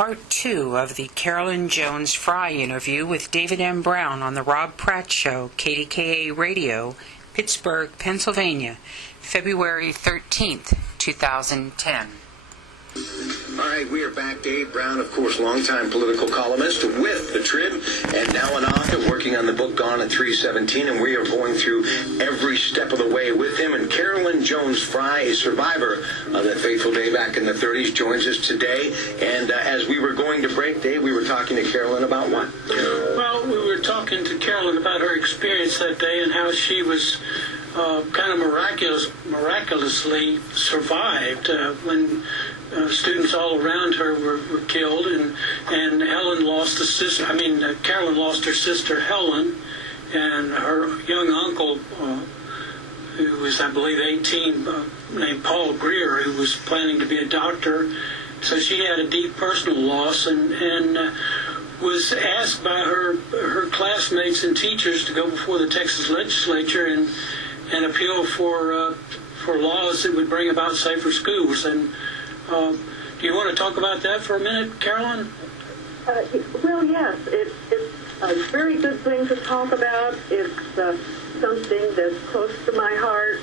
part 2 of the Carolyn Jones Frei interview with David M. Brown on the Rob Pratt Show, KDKA Radio, Pittsburgh, Pennsylvania, February 13th, 2010. All right, we are back. Dave Brown, of course, longtime political columnist with the Trib, and now an author working on the book Gone at 3:17, and we are going through every step of the way with him. And Carolyn Jones Frei, a survivor of that fateful day back in the 30s, joins us today. And as we were going to break, Dave, we were talking to Carolyn about what? Well, we were talking to Carolyn about her experience that day and how she was kind of miraculously survived when students all around her were killed, and Helen lost a sister. Carolyn lost her sister Helen, and her young uncle, who was, I believe, 18, named Paul Greer, who was planning to be a doctor. So she had a deep personal loss, and was asked by her classmates and teachers to go before the Texas legislature and appeal for laws that would bring about safer schools. And do you want to talk about that for a minute, Carolyn? Well, yes. It's a very good thing to talk about. It's something that's close to my heart.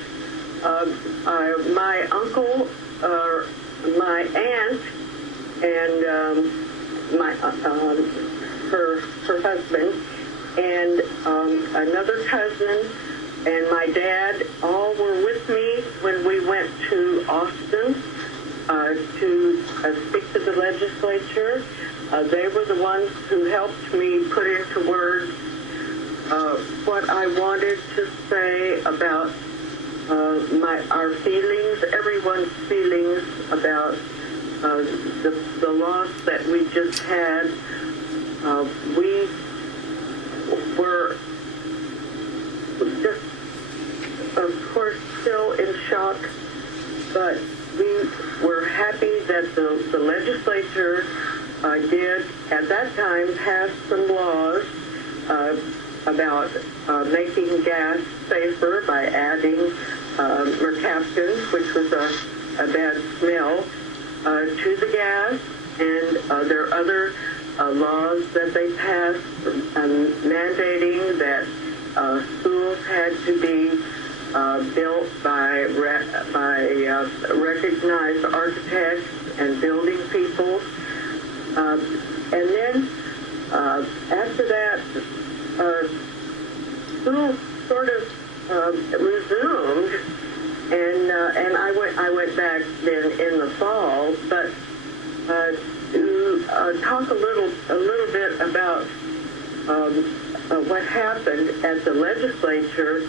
My uncle, my aunt, and her husband, and another cousin, and my dad all were with me when we went to Austin to speak to the legislature. They were the ones who helped me put into words what I wanted to say about our feelings, everyone's feelings about the loss that we just had. We were just, of course, still in shock, but we were happy that the legislature did, at that time, pass some laws about making gas safer by adding mercaptan, which was a bad smell, to the gas. And there are other laws that they passed mandating that schools had to be built by recognized architects and building people. And then after that, school sort of resumed, and I went back then in the fall. But to talk a little bit about what happened at the legislature.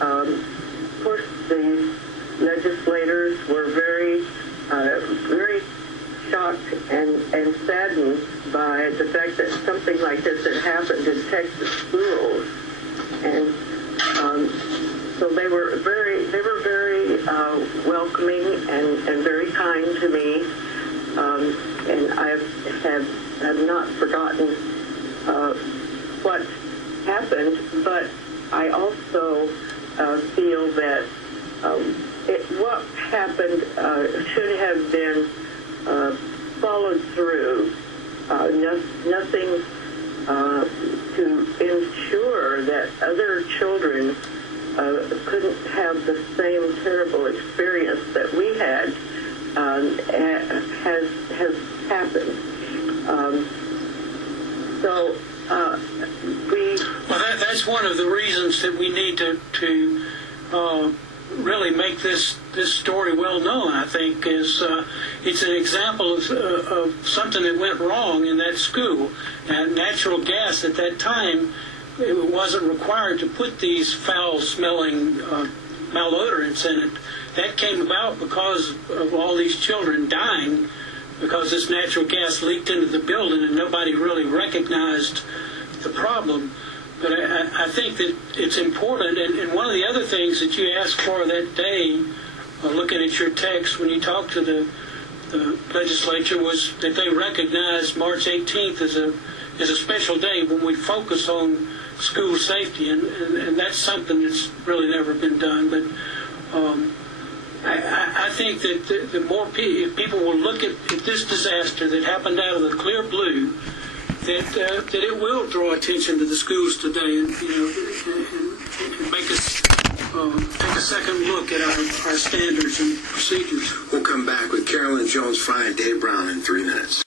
Of course, the legislators were very shocked and saddened by the fact that something like this had happened in Texas schools, and so they were very welcoming and very kind to me, and I have not forgotten what happened, but I also feel that what happened should have been followed through. Nothing to ensure that other children couldn't have the same terrible experience that we had has happened. That's one of the reasons that we need to really make this story well known. I think is it's an example of something that went wrong in that school. And natural gas at that time, it wasn't required to put these foul-smelling malodorants in it. That came about because of all these children dying because this natural gas leaked into the building and nobody really recognized the problem. But I think that it's important, and one of the other things that you asked for that day, looking at your text when you talked to the legislature, was that they recognized March 18th as a special day when we focus on school safety, and that's something that's really never been done. But I think that the more people will look at this disaster that happened out of the clear blue, that it will draw attention to the schools today, and and make us take a second look at our standards and procedures. We'll come back with Carolyn Jones Frei and Dave Brown in 3 minutes.